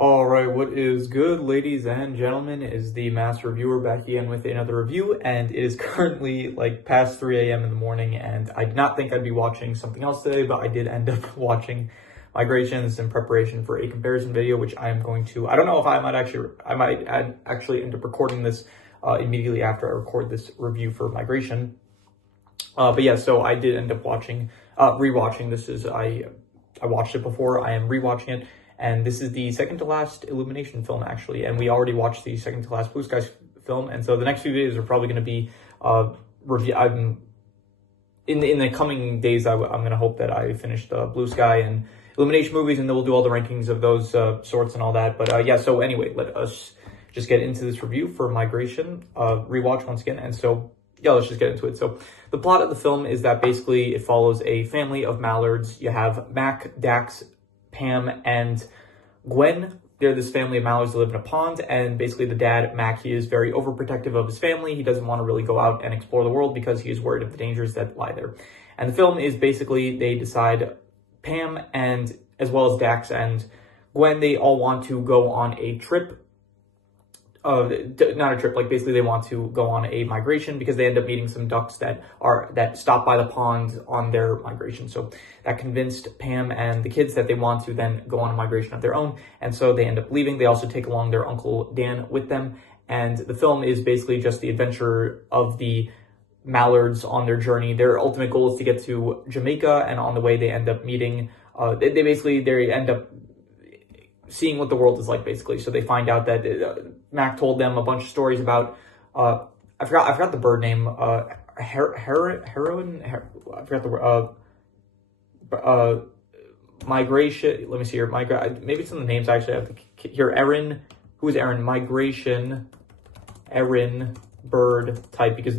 All right, what is good, ladies and gentlemen, is the Master Reviewer back again with another review, and it is currently like past 3 a.m. in the morning, and I did not think I'd be watching something else today, but I did end up watching Migrations in preparation for a comparison video, which I am going to, I don't know if I might actually end up recording this immediately after I record this review for Migration. But yeah, so I did end up rewatching. I watched it before, I am rewatching it. And this is the second to last Illumination film, actually. And we already watched the second to last Blue Skies film. And so the next few videos are probably going to be in the coming days, I'm going to hope that I finish the Blue Sky and Illumination movies, and then we'll do all the rankings of those sorts and all that. But yeah, so anyway, let us just get into this review for Migration, rewatch once again. And so, yeah, let's just get into it. So the plot of the film is that basically it follows a family of mallards. You have Mac, Dax, Pam, and Gwen. They're this family of mallards that live in a pond, and basically the dad, Mac, he is very overprotective of his family. He doesn't want to really go out and explore the world because he is worried of the dangers that lie there. And the film is basically, they decide, Pam and as well as Dax and Gwen, they all want to go on a trip. Not a trip, like basically they want to go on a migration because they end up meeting some ducks that stop by the pond on their migration. So that convinced Pam and the kids that they want to then go on a migration of their own. And so they end up leaving. They also take along their Uncle Dan with them. And the film is basically just the adventure of the mallards on their journey. Their ultimate goal is to get to Jamaica, and on the way they end up meeting, they end up seeing what the world is like, basically. So they find out that Mac told them a bunch of stories about I forgot the bird name, heroine. I forgot the word. Migration. Let me see here. Maybe some of the names actually. I have to hear Erin. Who is Erin? Migration. Erin bird type, because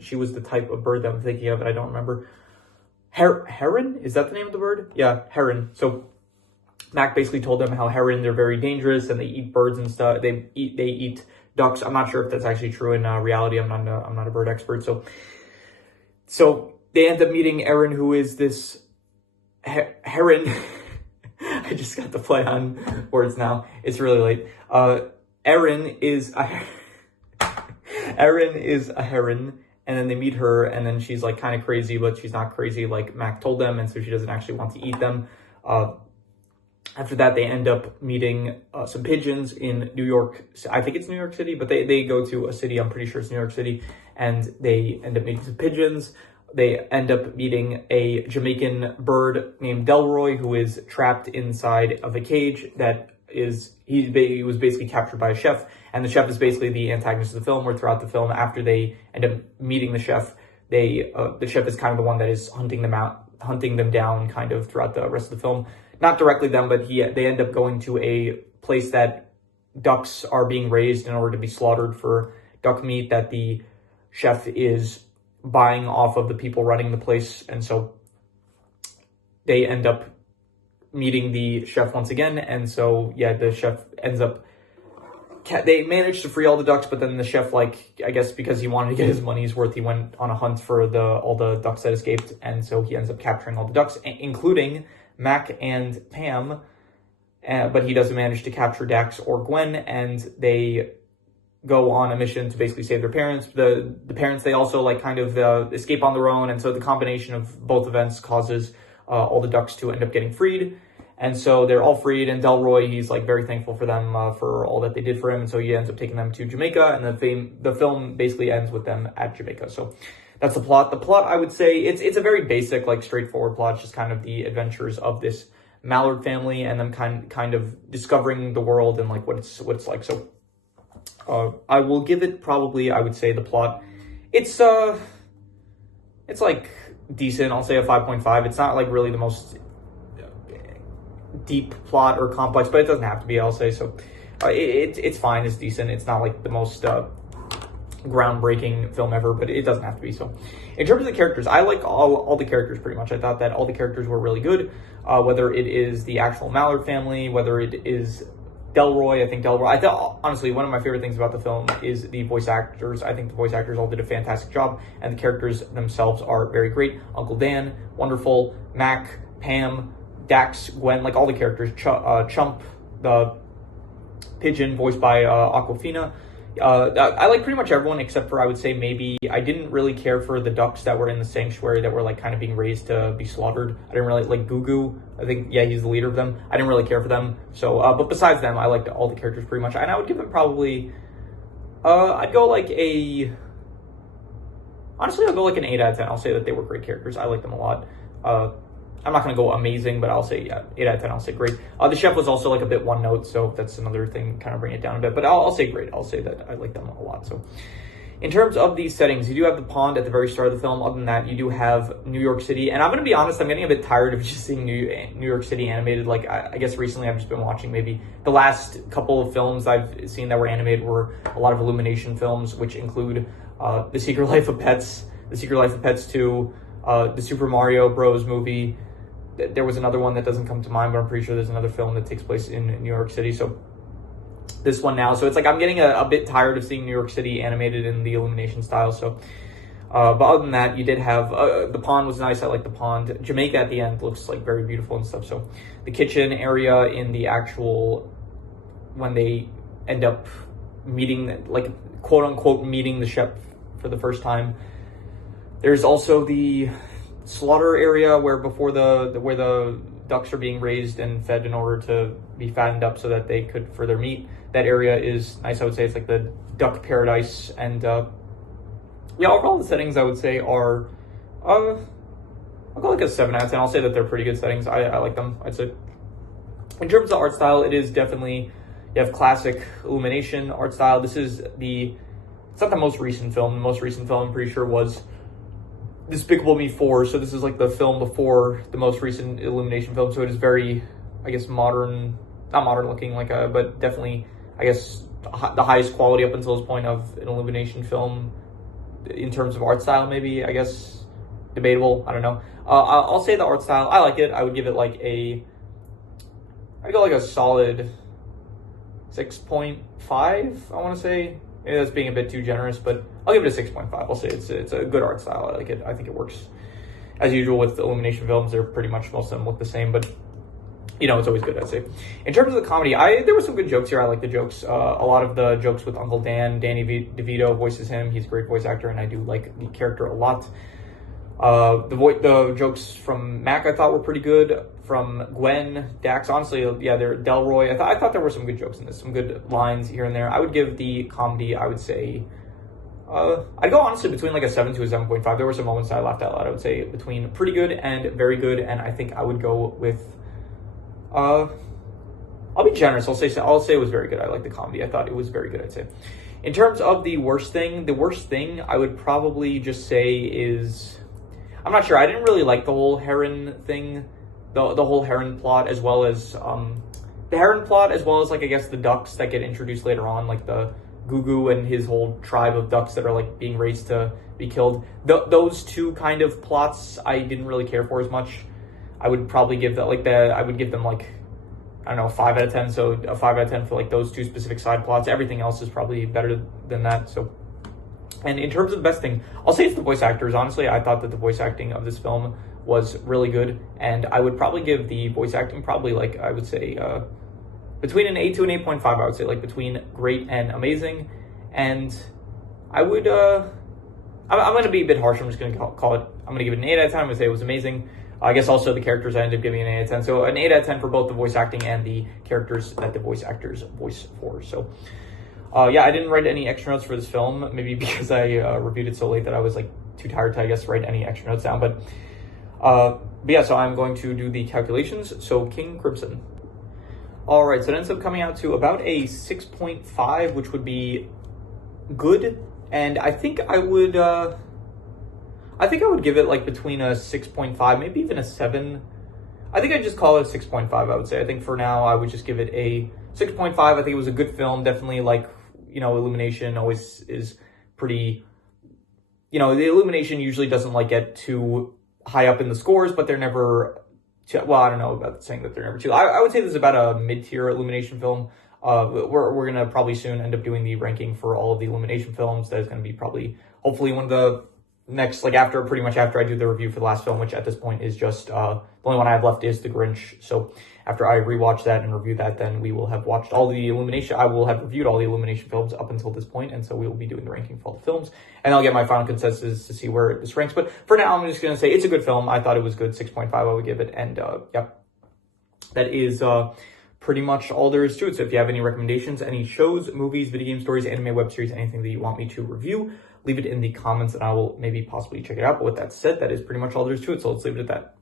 she was the type of bird that I'm thinking of, and I don't remember. Heron? Is that the name of the bird? Yeah, heron. So Mac basically told them how heron, they're very dangerous and they eat birds and stuff. They eat ducks. I'm not sure if that's actually true in reality. I'm not a bird expert. So they end up meeting Erin, who is this heron. I just got to play on words now. It's really late. Erin is a heron. And then they meet her, and then she's like kind of crazy, but she's not crazy like Mac told them, and so she doesn't actually want to eat them. After that, they end up meeting some pigeons in New York. I think it's New York City, but they go to a city. I'm pretty sure it's New York City. And they end up meeting some pigeons. They end up meeting a Jamaican bird named Delroy, who is trapped inside of a cage that he was basically captured by a chef. And the chef is basically the antagonist of the film, where throughout the film, after they end up meeting the chef, the chef is kind of the one that is hunting them down kind of throughout the rest of the film. Not directly them, but they end up going to a place that ducks are being raised in order to be slaughtered for duck meat that the chef is buying off of the people running the place. And so they end up meeting the chef once again. And so, yeah, the chef ends up, they managed to free all the ducks, but then the chef, like, I guess because he wanted to get his money's worth, he went on a hunt for all the ducks that escaped. And so he ends up capturing all the ducks, including Mac and Pam, but he doesn't manage to capture Dax or Gwen, and they go on a mission to basically save their parents. The parents, they also like kind of escape on their own, and so the combination of both events causes all the ducks to end up getting freed. And so they're all freed, and Delroy, he's like very thankful for them for all that they did for him, and so he ends up taking them to Jamaica, and the film basically ends with them at Jamaica. So that's the plot. The plot, I would say, it's a very basic, like straightforward plot. It's just kind of the adventures of this mallard family and them kind of discovering the world and like what it's like. So I will give it probably, I would say the plot, it's like decent. I'll say a 5.5. It's not like really the most deep plot or complex, but it doesn't have to be, I'll say. So it's fine. It's decent. It's not like the most groundbreaking film ever, but it doesn't have to be. So in terms of the characters, I like all the characters pretty much. I thought that all the characters were really good, whether it is the actual Mallard family, whether it is Delroy. I thought honestly one of my favorite things about the film is the voice actors. I think the voice actors all did a fantastic job, and the characters themselves are very great. Uncle Dan, wonderful. Mac, Pam, Dax, Gwen, like all the characters. Chump, the pigeon voiced by Aquafina. I like pretty much everyone except for, I would say, maybe I didn't really care for the ducks that were in the sanctuary that were like kind of being raised to be slaughtered. I didn't really like Gugu. I think, yeah, he's the leader of them. I didn't really care for them. So, but besides them, I liked all the characters pretty much. And I would give them probably, I'd go like honestly, I'll go like an 8 out of 10. I'll say that they were great characters. I like them a lot. I'm not going to go amazing, but I'll say, yeah, 8 out of 10, I'll say great. The chef was also like a bit one note, so that's another thing, kind of bring it down a bit. But I'll say great. I'll say that I like them a lot. So in terms of these settings, you do have the pond at the very start of the film. Other than that, you do have New York City. And I'm going to be honest, I'm getting a bit tired of just seeing New York City animated. Like, I guess recently I've just been watching maybe the last couple of films I've seen that were animated were a lot of Illumination films, which include The Secret Life of Pets, The Secret Life of Pets 2, the Super Mario Bros. Movie. There was another one that doesn't come to mind, but I'm pretty sure there's another film that takes place in New York City. So this one now. So it's like I'm getting a bit tired of seeing New York City animated in the Illumination style. So, but other than that, you did have, the pond was nice. I like the pond. Jamaica at the end looks like very beautiful and stuff. So the kitchen area in the actual, when they end up meeting, like quote unquote meeting the chef for the first time. There's also the slaughter area where before where the ducks are being raised and fed in order to be fattened up so that they could for their meat. That area is nice. I would say it's like the duck paradise. And yeah, overall the settings I would say are I'll go like a 7 out of 10. I'll say that they're pretty good settings. I like them, I'd say. In terms of art style, it is definitely, you have classic Illumination art style. This is it's not the most recent film. The most recent film I'm pretty sure was Despicable Me 4, so this is like the film before the most recent Illumination film, so it is very, I guess, modern, not modern looking, like but definitely, I guess, the highest quality up until this point of an Illumination film in terms of art style, maybe, I guess, debatable, I don't know. I'll say the art style, I like it. I would give it like I'd go like a solid 6.5, I want to say. Maybe that's being a bit too generous, but I'll give it a 6.5. I'll say it's a good art style. I like it. I think it works. As usual with the Illumination films, they're pretty much, most of them look the same, but you know, it's always good, I'd say. In terms of the comedy, there were some good jokes here. I like the jokes. A lot of the jokes with Uncle Dan. Danny DeVito voices him. He's a great voice actor, and I do like the character a lot. The jokes from Mac I thought were pretty good. From Gwen, Dax, honestly, yeah, they're Delroy. I thought there were some good jokes in this, some good lines here and there. I would give the comedy, I would say, I'd go honestly between like a 7 to a 7.5. There were some moments I laughed out loud. I would say between pretty good and very good, and I think I would go with, I'll be generous. I'll say it was very good. I like the comedy. I thought it was very good, I'd say. In terms of the worst thing I would probably just say is, I'm not sure. I didn't really like the whole Heron thing. The whole Heron plot, as well as the Heron plot, as well as like I guess the ducks that get introduced later on, like the Gugu and his whole tribe of ducks that are like being raised to be killed. Those two kind of plots I didn't really care for as much. I would probably give that I would give them like, I don't know, 5 out of 10. So a 5 out of 10 for like those two specific side plots. Everything else is probably better than that. So, and in terms of the best thing, I'll say it's the voice actors. Honestly, I thought that the voice acting of this film was really good, and I would probably give the voice acting probably like, I would say between an 8 to an 8.5. I would say like between great and amazing. And I would I'm going to be a bit harsh. I'm just going to call it, I'm going to give it an 8 out of 10. I'm going to say it was amazing. I guess also the characters I ended up giving an 8 out of 10. So an 8 out of 10 for both the voice acting and the characters that the voice actors voice for. So yeah, I didn't write any extra notes for this film, maybe because I reviewed it so late that I was like too tired to, I guess, write any extra notes down. But yeah, so I'm going to do the calculations. So King Crimson. All right, so it ends up coming out to about a 6.5, which would be good. And I think I would give it like between a 6.5, maybe even a 7. I think I'd just call it a 6.5, I would say. I think for now, I would just give it a 6.5. I think it was a good film. Definitely, like, you know, Illumination always is pretty, you know, the Illumination usually doesn't like get too high up in the scores, but they're never too, well, I don't know about saying that they're never too. I would say this is about a mid-tier Illumination film. We're gonna probably soon end up doing the ranking for all of the Illumination films. That is gonna be probably, hopefully, one of the next, like pretty much after I do the review for the last film, which at this point is just the only one I have left is The Grinch. So after I rewatch that and review that, then we will have watched all the Illumination. I will have reviewed all the Illumination films up until this point, and so we will be doing the ranking for all the films, and I'll get my final consensus to see where this ranks. But for now, I'm just gonna say it's a good film. I thought it was good. 6.5 I would give it, and yep, that is pretty much all there is to it. So if you have any recommendations, any shows, movies, video game stories, anime, web series, anything that you want me to review, leave it in the comments and I will maybe possibly check it out. But with that said, that is pretty much all there is to it. So let's leave it at that.